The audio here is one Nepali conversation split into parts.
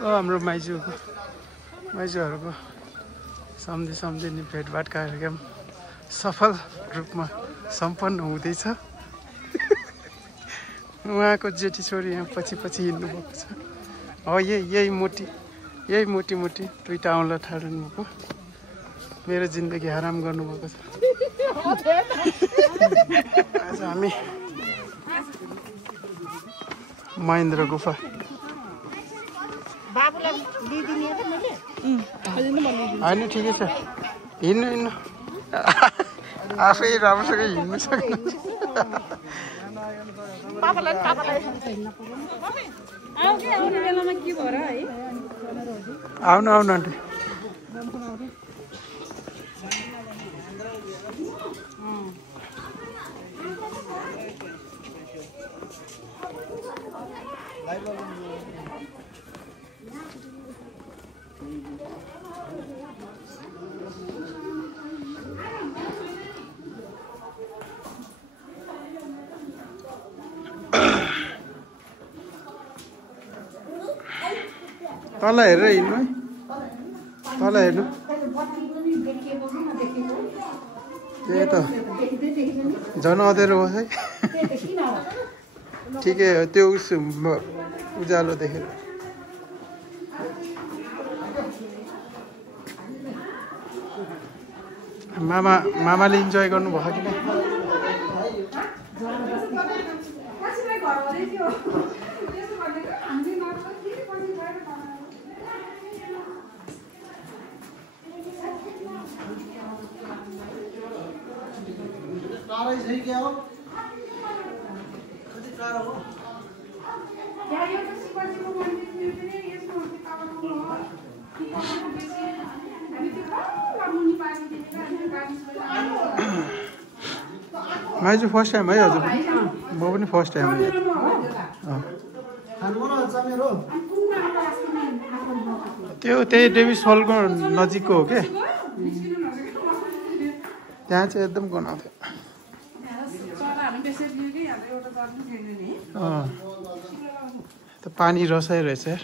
हाम्रो माइजूहरूको सम्झिने भेटभाट कार्यक्रम सफल रूपमा सम्पन्न हुँदैछ। उहाँको जेठी छोरी यहाँ पछि हिँड्नु भएको छ। हो यही मोटी दुईटा औँला ठाड्नु भएको मेरो जिन्दगी हराम गर्नुभएको छ। आज हामी महेन्द्र गुफा होइन ठिकै छ हिँड्नु आफै राम्रोसँग हिँड्नु सक्नु। आउनु आन्टी तल हेरेर हिँड्नु है, तल हेर्नु। त्यही त झन् अँध्यारो होस् है। ठिकै हो त्यो उज्यालो देखेर। मामाले इन्जोय गर्नुभयो कि माइजू फर्स्ट टाइम है हजुर? म पनि फर्स्ट टाइम। त्यही डेभिस हलको नजिकको हो क्या, त्यहाँ चाहिँ एकदम गनाउँथ्यो। त पानी रसाइ रहेछ यार।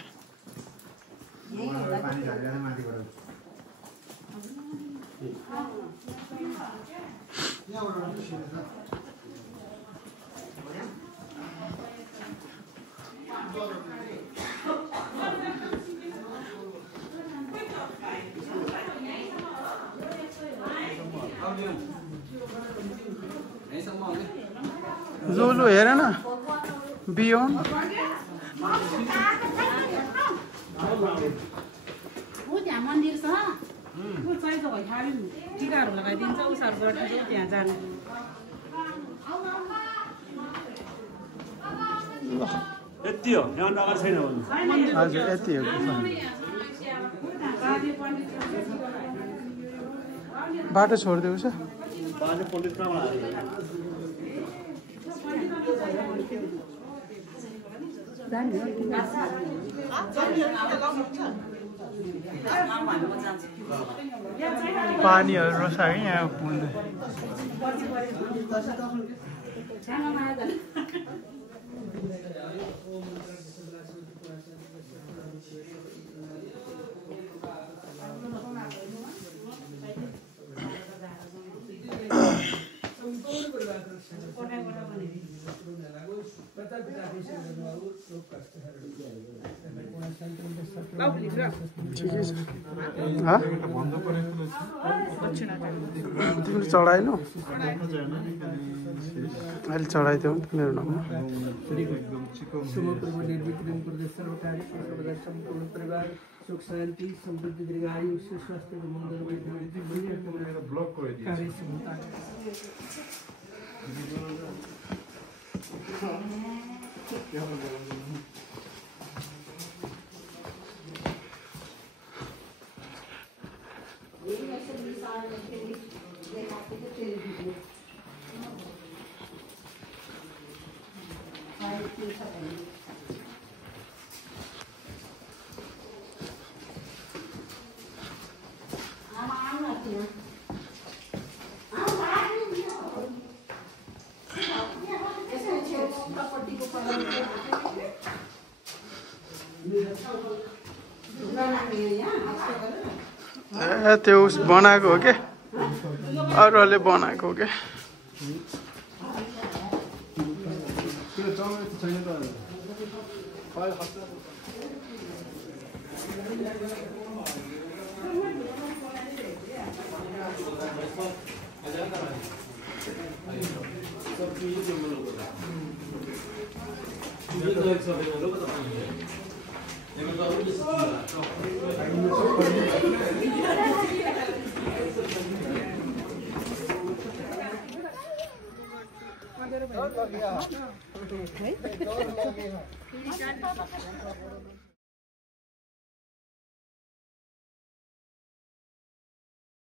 जोलो हेर न बियोन मन्दिर छ चाहिएको भए टिकाहरू लगाइदिन्छ उसहरू गरिदिन्छ त्यहाँ जानु। यति हो यहाँ नगर छैन भन्नु। हजुर यति हो। बाटो छोडिदिएको छ। पानीहरू रसायो यहाँ पुल्दै। तिमीले चढाएनौ? अहिले चढाइदेऊ मेरो नाममा। सुख शान्ति समृद्धि दीर्घायु स्वास्थ्य मंगल ए त्यो उस बनाएको हो के अरूले बनाएको हो के